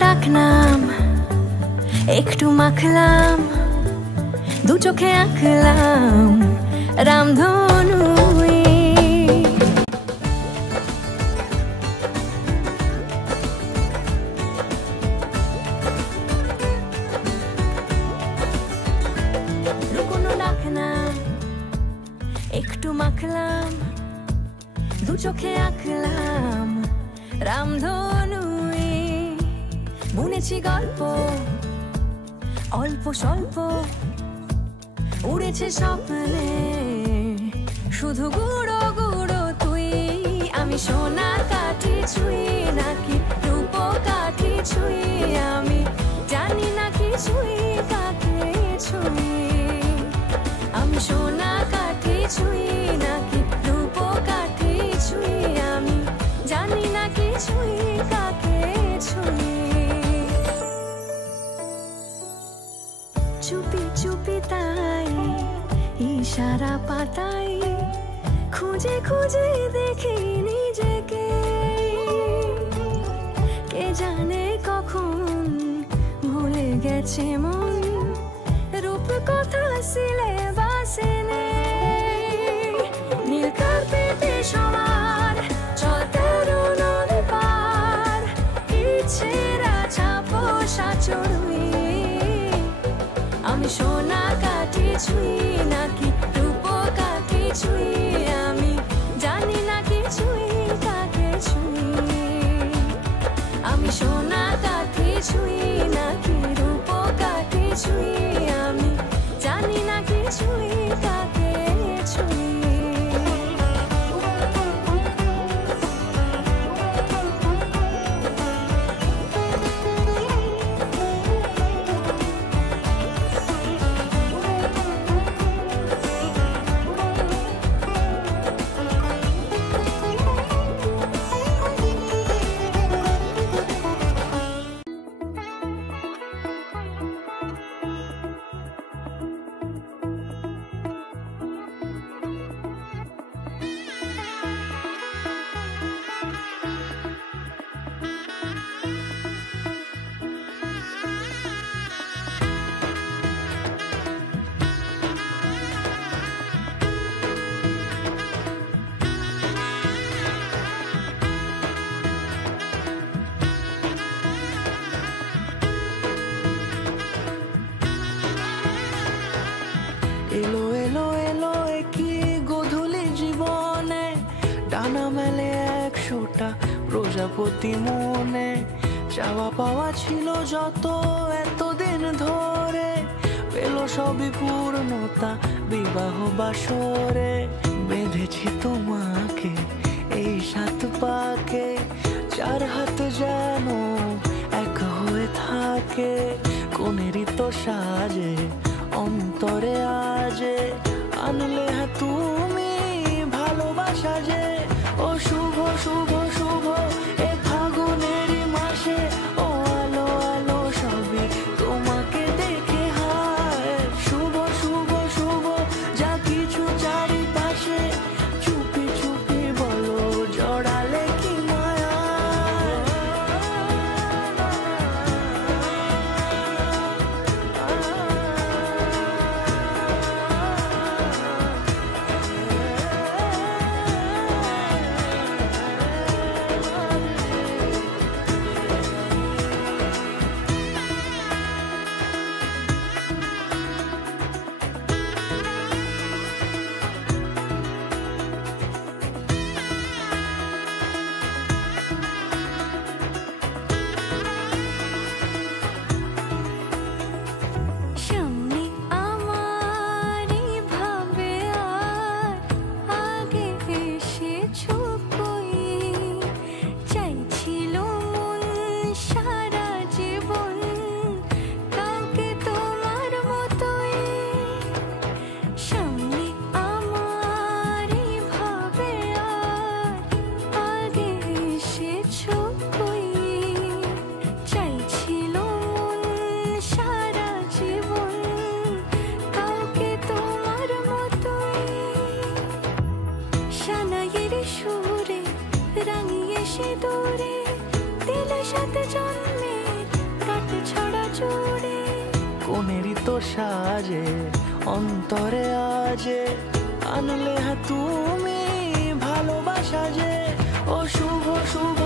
ডাকনাম একটু মাখলাম, দু চোখে আঁকলাম রামধনু। ডাকনাম একটু মাখলাম, দু চোখে আঁকলাম রামধনু। বুনেছি গল্প অল্প স্বল্প, উড়েছে স্বপ্নে শুধু গুঁড়ো গুঁড়ো তুই। আমি সোনার কাঠি ছুঁই নাকি রূপ কাঠি ছুঁই, আমি জানি না কিছুই কাকে ছুঁই। আমি সোনা কাঠি ছুঁই নাকি রূপ কাঠি ছুঁই, আমি জানি না কিছুই কাকে ছুঁই। চুপি চুপি তাই ইশারা পাতাই, খুঁজে খুঁজে দেখি নিজেকে। কে জানে কখন ভুলে গেছে মন, রূপ কথা সিলেবাসে নেই। নীল কার্পেটে সবার চলতে নদী পার, ইচ্ছেরা ছাপোষা চড়ুই। আমি সোনা কাঠি ছুঁই নাকি রূপ কাঠি ছুঁই, আমি জানি না কিছুই কাকে ছুঁই। আমি সোনা কাঠি ছুঁই নাকি রূপ কাঠি ছুঁই, আমি জানি না কিছুই কাকে ছুঁই। এলো এলো এলো কি গোধূলি জীবনে, ডানা মেলে 100টা প্রজাপতি মনে। চাওয়া পাওয়া ছিল যত এতদিন ধরে, পেল সবই পূর্ণতা বিবাহ বাসরে। বেঁধেছি তোমাকে এই 7 পাকে, 4 হাত যেন এক হয়ে থাকে। কোনেরই তো সাজে অন্তরে আজে, আনলে হ্যাঁ তুমি ভালোবাসা যে। ও শুভ শুভ শুভ এ ফাগুনেরই মাসে, ও আলো আলো সবই তোমাকে দেখে হায়। শুভ শুভ শুভ যা কিছু চারিপাশে, চুপি চুপি বলো জড়ালে কি মায়া। সাজে অন্তরে আজে আনলে হ্যাঁ তুমি ভালোবাসা যে ও শুভ শুভ